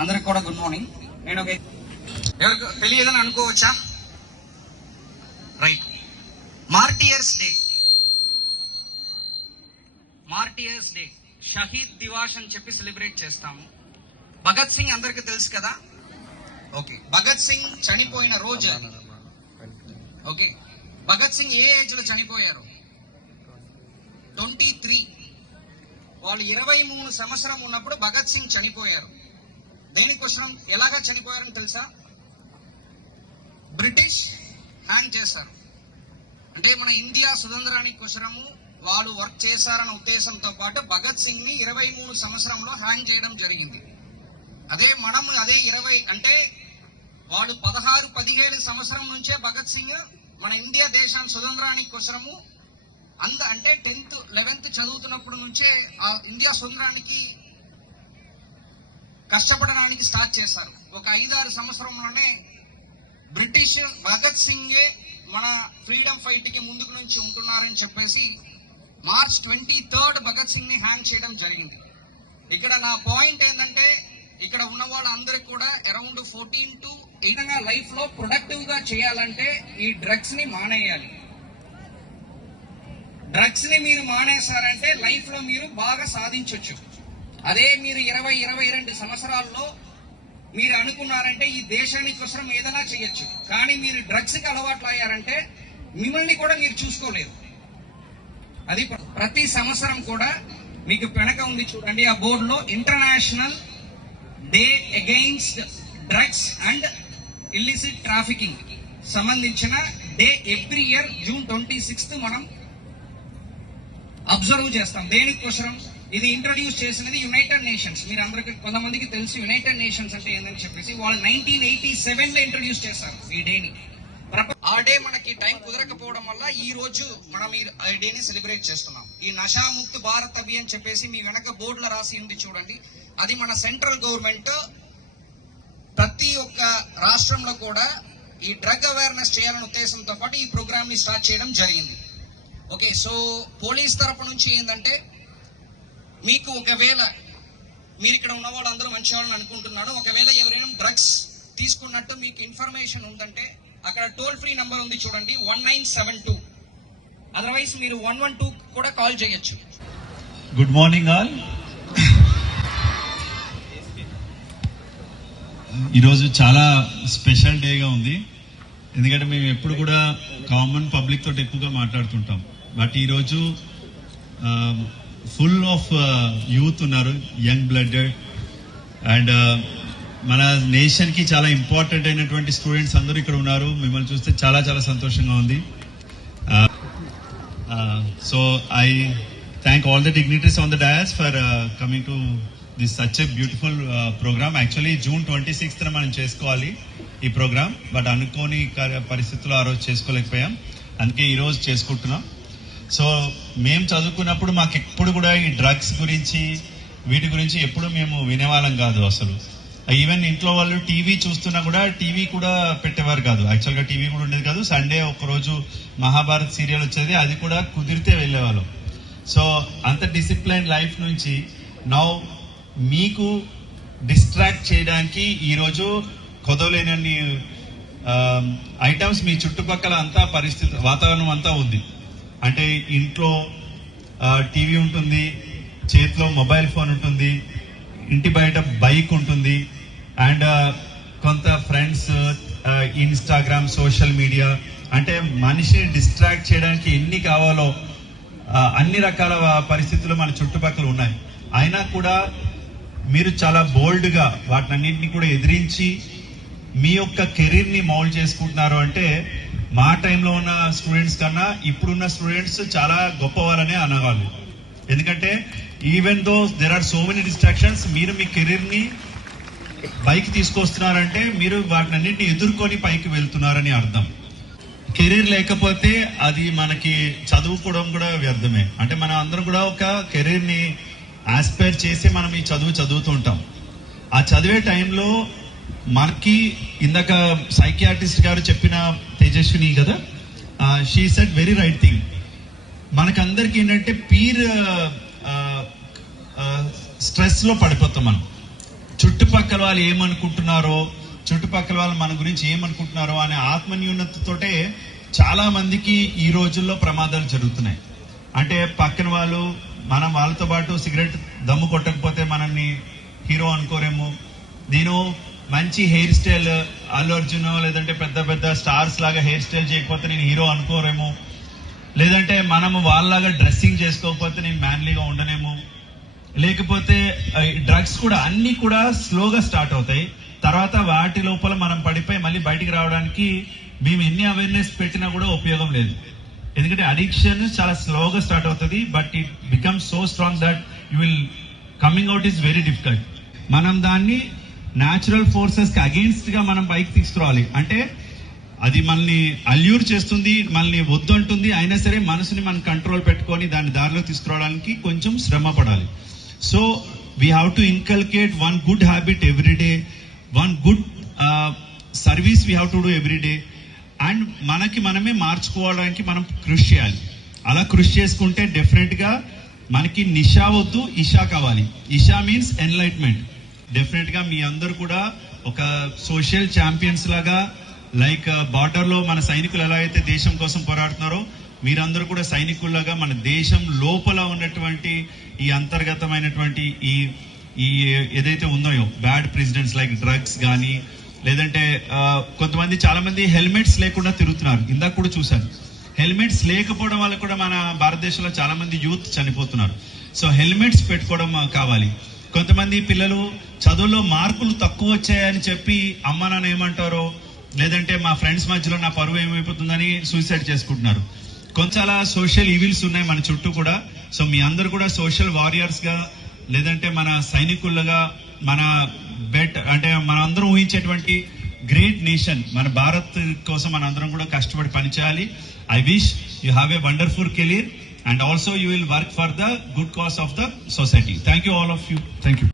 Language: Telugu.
అందరికి కూడా గుడ్ మార్నింగ్. నేను ఎవరికి తెలియదని అనుకోవచ్చా? Right. Martyrs day, martyrs day, Shaheed Diwas అని చెప్పి సెలబ్రేట్ చేస్తాము. భగత్ సింగ్ అందరికి తెలుసు కదా. ఓకే, భగత్ సింగ్ చనిపోయిన రోజు. ఓకే, భగత్ సింగ్ ఏ ఏజ్ లో చనిపోయారు? 23. వాళ్ళు 23 సంవత్సరం ఉన్నప్పుడు భగత్ సింగ్ చనిపోయారు. దేనికోసం, ఎలాగా చనిపోయారని తెలుసా? బ్రిటిష్ హ్యాంగ్ చేశారు. అంటే మన ఇండియా సుతంత్రానికి కోసము వాళ్ళు వర్క్ చేశారన్న ఉద్దేశంతో పాటు భగత్ సింగ్ ని 23 సంవత్సరంలో హ్యాంగ్ చేయడం జరిగింది. అదే 20 అంటే వాళ్ళు 16-17 సంవత్సరం నుంచే భగత్ సింగ్ మన ఇండియా దేశాన్ని సుతంత్రానికి కోసము అంటే 10th 11th చదువుతున్నప్పుడు నుంచే ఆ ఇండియా సుతంత్రానికి కష్టపడడానికి స్టార్ట్ చేశారు. ఒక 5-6 సంవత్సరంలోనే బ్రిటిష్ భగత్ సింగే మన ఫ్రీడమ్ ఫైట్ కి ముందుకు నుంచి ఉంటున్నారని చెప్పేసి మార్చ్ 23 భగత్ సింగ్ ని హ్యాంగ్ చేయడం జరిగింది. ఇక్కడ నా పాయింట్ ఏంటంటే, ఇక్కడ ఉన్న వాళ్ళందరికీ కూడా అరౌండ్ 14 to 18 లైఫ్ లో ప్రొడక్టివ్ గా చేయాలంటే ఈ డ్రగ్స్ ని మానేయాలి. డ్రగ్స్ ని మీరు మానేశారంటే లైఫ్ లో మీరు బాగా సాధించవచ్చు. అదే మీరు 20-22 సంవత్సరాల్లో మీరు అనుకున్నారంటే ఈ దేశానికి కోసం ఏదైనా చేయొచ్చు. కానీ మీరు డ్రగ్స్ కి అలవాట్లు అయ్యారంటే మిమ్మల్ని కూడా మీరు చూసుకోలేరు. అది ప్రతి సంవత్సరం కూడా మీకు వెనక ఉంది చూడండి, ఆ బోర్డులో international day against drugs and illicit trafficking సంబంధించిన డే ఎవ్రీ ఇయర్ June 26 మనం అబ్జర్వ్ చేస్తాం. దేనికోసం? ఇది ఇంట్రడ్యూస్ చేసినది యునైటెడ్ నేషన్స్. మీరు అందరికి కొంతమందికి తెలుసు యునైటెడ్ నేషన్స్ అంటే ఏందని చెప్పేసి. వాళ్ళు 1987 లో ఇంట్రడ్యూస్ చేశారు ఈ డేని. ఆ డే మనకి టైం కుదరకపోవడం వల్ల ఈ రోజు మనం ఈ డేని సెలబ్రేట్ చేస్తున్నాం. ఈ నషాముక్త్ భారత్ అభియాన్ చెప్పేసి మీ వెనక బోర్డులో రాసి ఉంది చూడండి. అది మన సెంట్రల్ గవర్నమెంట్ ప్రతి ఒక్క రాష్ట్రంలో కూడా ఈ డ్రగ్ అవేర్నెస్ చేయాలనే ఉద్దేశంతో పాటు ఈ ప్రోగ్రామ్ ని స్టార్ట్ చేయడం జరిగింది. ఓకే, సో పోలీస్ తరపు నుంచి ఏంటంటే, మీకు ఒకవేళ మీరు ఇక్కడ ఉన్న వాళ్ళు అందరూ మంచి వాళ్ళని అనుకుంటున్నాను, ఒకవేళ ఎవరైనా డ్రగ్స్ తీసుకున్నట్టు మీకు ఇన్ఫర్మేషన్ ఉందంటే అక్కడ టోల్ ఫ్రీ నంబర్ ఉంది చూడండి, 1972. అదర్వైజ్ మీరు 112 కూడా కాల్ చేయొచ్చు. Good morning all. ఈరోజు చాలా స్పెషల్ డేగా ఉంది. ఎందుకంటే మేము ఎప్పుడు కూడా కామన్ పబ్లిక్ తోటి ఎక్కువగా మాట్లాడుతుంటాం. బట్ ఈరోజు ఫుల్ ఆఫ్ యూత్ ఉన్నారు, యంగ్ బ్లడెడ్. అండ్ మన నేషన్ కి చాలా ఇంపార్టెంట్ అయినటువంటి స్టూడెంట్స్ అందరూ ఇక్కడ ఉన్నారు. మిమ్మల్ని చూస్తే చాలా చాలా సంతోషంగా ఉంది. So I thank all the dignitaries on the dais for coming to this such a beautiful programme. Actually June 26th మనం చేసుకోవాలి ఈ ప్రోగ్రామ్, బట్ అనుకోని పరిస్థితుల్లో ఆ రోజు చేసుకోలేకపోయాం. అందుకే ఈ రోజు చేసుకుంటున్నాం. సో మేము చదువుకున్నప్పుడు మాకు ఎప్పుడు కూడా ఈ డ్రగ్స్ గురించి వీటి గురించి ఎప్పుడు మేము వినేవాళ్ళం కాదు. అసలు ఈవెన్ ఇంట్లో వాళ్ళు టీవీ చూస్తున్నా కూడా టీవీ కూడా పెట్టేవారు కాదు. యాక్చువల్గా టీవీ కూడా ఉండేది కాదు. సండే ఒకరోజు మహాభారత్ సీరియల్ వచ్చేది, అది కూడా కుదిరితే వెళ్ళేవాళ్ళం. సో అంత డిసిప్లైన్ లైఫ్ నుంచి నౌ మీకు డిస్ట్రాక్ట్ చేయడానికి ఈరోజు కొదవలేనన్ని ఐటమ్స్ మీ చుట్టుపక్కల అంతా పరిస్థితి వాతావరణం అంతా ఉంది. అంటే ఇంట్లో టీవీ ఉంటుంది, చేతిలో మొబైల్ ఫోన్ ఉంటుంది, ఇంటి బయట బైక్ ఉంటుంది, అండ్ కొంత ఫ్రెండ్స్, ఇన్స్టాగ్రామ్, సోషల్ మీడియా, అంటే మనిషిని డిస్ట్రాక్ట్ చేయడానికి ఎన్ని కావాలో అన్ని రకాల పరిస్థితులు మన చుట్టుపక్కల ఉన్నాయి. అయినా కూడా మీరు చాలా బోల్డ్గా వాటినన్నింటినీ కూడా ఎదిరించి మీ యొక్క కెరీర్ ని మౌల్డ్ చేసుకుంటున్నారు. అంటే మా టైంలో ఉన్న స్టూడెంట్స్ కన్నా ఇప్పుడున్న స్టూడెంట్స్ చాలా గొప్పవారనే అనగాలి. ఎందుకంటే even though there are so many distractions, మీరు మీ కెరీర్ ని పైకి తీసుకొస్తున్నారంటే మీరు వాటినన్నింటినీ ఎదుర్కొని పైకి వెళ్తున్నారని అర్థం. కెరీర్ లేకపోతే అది మనకి చదువుకోవడం కూడా వ్యర్థమే. అంటే మనం అందరం కూడా ఒక కెరీర్ ని ఆస్పైర్ చేసి మనం ఈ చదువుతూ ఉంటాం. ఆ చదివే టైంలో మనకి ఇందాక సైకియాట్రిస్ట్ గారు చెప్పిన తేజస్విని కదా, she said very right thing. మనకందరికి ఏంటంటే పీర్ స్ట్రెస్ లో పడిపోతాం మనం. చుట్టుపక్కల వాళ్ళు ఏమనుకుంటున్నారో, చుట్టుపక్కల వాళ్ళు మన గురించి ఏమనుకుంటున్నారో అనే ఆత్మన్యూనతతోటే చాలా మందికి ఈ రోజుల్లో ప్రమాదాలు జరుగుతున్నాయి. అంటే పక్కన వాళ్ళు మనం వాళ్ళతో పాటు సిగరెట్ దమ్ము కొట్టకపోతే మనల్ని హీరో అనుకోరేమో, నేను మంచి హెయిర్ స్టైల్ అల్లు అర్జున్ లేదంటే పెద్ద పెద్ద స్టార్స్ లాగా హెయిర్ స్టైల్ చేయకపోతే నేను హీరో అనుకోరేమో, లేదంటే మనము వాళ్ళలాగా డ్రెస్సింగ్ చేసుకోకపోతే నేను మ్యాన్లీగా ఉండనేమో, లేకపోతే డ్రగ్స్ కూడా అన్ని కూడా స్లోగా స్టార్ట్ అవుతాయి. తర్వాత వాటి లోపల మనం పడిపోయి మళ్ళీ బయటికి రావడానికి మేము ఎన్ని అవేర్నెస్ పెట్టినా కూడా ఉపయోగం లేదు. ఎందుకంటే అడిక్షన్ చాలా స్లోగా స్టార్ట్ అవుతుంది, but it becomes so strong that you will coming out is very difficult. మనం దాన్ని న్యాచురల్ ఫోర్సెస్ కి అగేన్స్ట్ గా మనం పైకి తీసుకురావాలి. అంటే అది మనల్ని అల్యూర్ చేస్తుంది, మనల్ని వద్దు అంటుంది, అయినా సరే మనసుని మనం కంట్రోల్ పెట్టుకొని దాన్ని దారిలో తీసుకురావడానికి కొంచెం శ్రమ పడాలి. So we have to inculcate one good habit every day, one good service we have to do every day. And మనకి మనమే మార్చుకోవడానికి మనం కృషి చేయాలి. అలా కృషి చేసుకుంటే డెఫినెట్ గా మనకి నిషా వద్దు, ఇషా కావాలి. Isha means enlightenment. డెఫినెట్ గా మీ అందరు కూడా ఒక సోషల్ ఛాంపియన్స్ లాగా, లైక్ బార్డర్ లో మన సైనికులు ఎలా అయితే దేశం కోసం పోరాడుతున్నారో, మీరందరూ కూడా సైనికుల్లాగా మన దేశం లోపల ఉన్నటువంటి ఈ అంతర్గతమైనటువంటి ఈ ఏదైతే ఉన్నాయో బ్యాడ్ ప్రెసిడెంట్స్ లైక్ డ్రగ్స్ కానీ, లేదంటే కొంతమంది చాలా మంది హెల్మెట్స్ లేకుండా తిరుగుతున్నారు. ఇందాక కూడా చూశాను, హెల్మెట్స్ లేకపోవడం వల్ల కూడా మన భారతదేశంలో చాలా మంది యూత్ చనిపోతున్నారు. సో హెల్మెట్స్ పెట్టుకోవడం కావాలి. కొంతమంది పిల్లలు చదువులో మార్కులు తక్కువ వచ్చాయని చెప్పి అమ్మ నాన్న ఏమంటారో, లేదంటే మా ఫ్రెండ్స్ మధ్యలో నా పరువు ఏమైపోతుందని సూసైడ్ చేసుకుంటున్నారు. చాలా సోషల్ ఈవిల్స్ ఉన్నాయి మన చుట్టూ కూడా. సో మీ అందరు కూడా సోషల్ వారియర్స్ గా, లేదంటే మన సైనికులుగా, మన అంటే మన అందరం ఊహించేటువంటి గ్రేట్ నేషన్ మన భారత్ కోసం మన అందరం కూడా కష్టపడి పనిచేయాలి. I wish you have a wonderful career and also you will work for the good cause of the society. Thank you all of you. Thank you.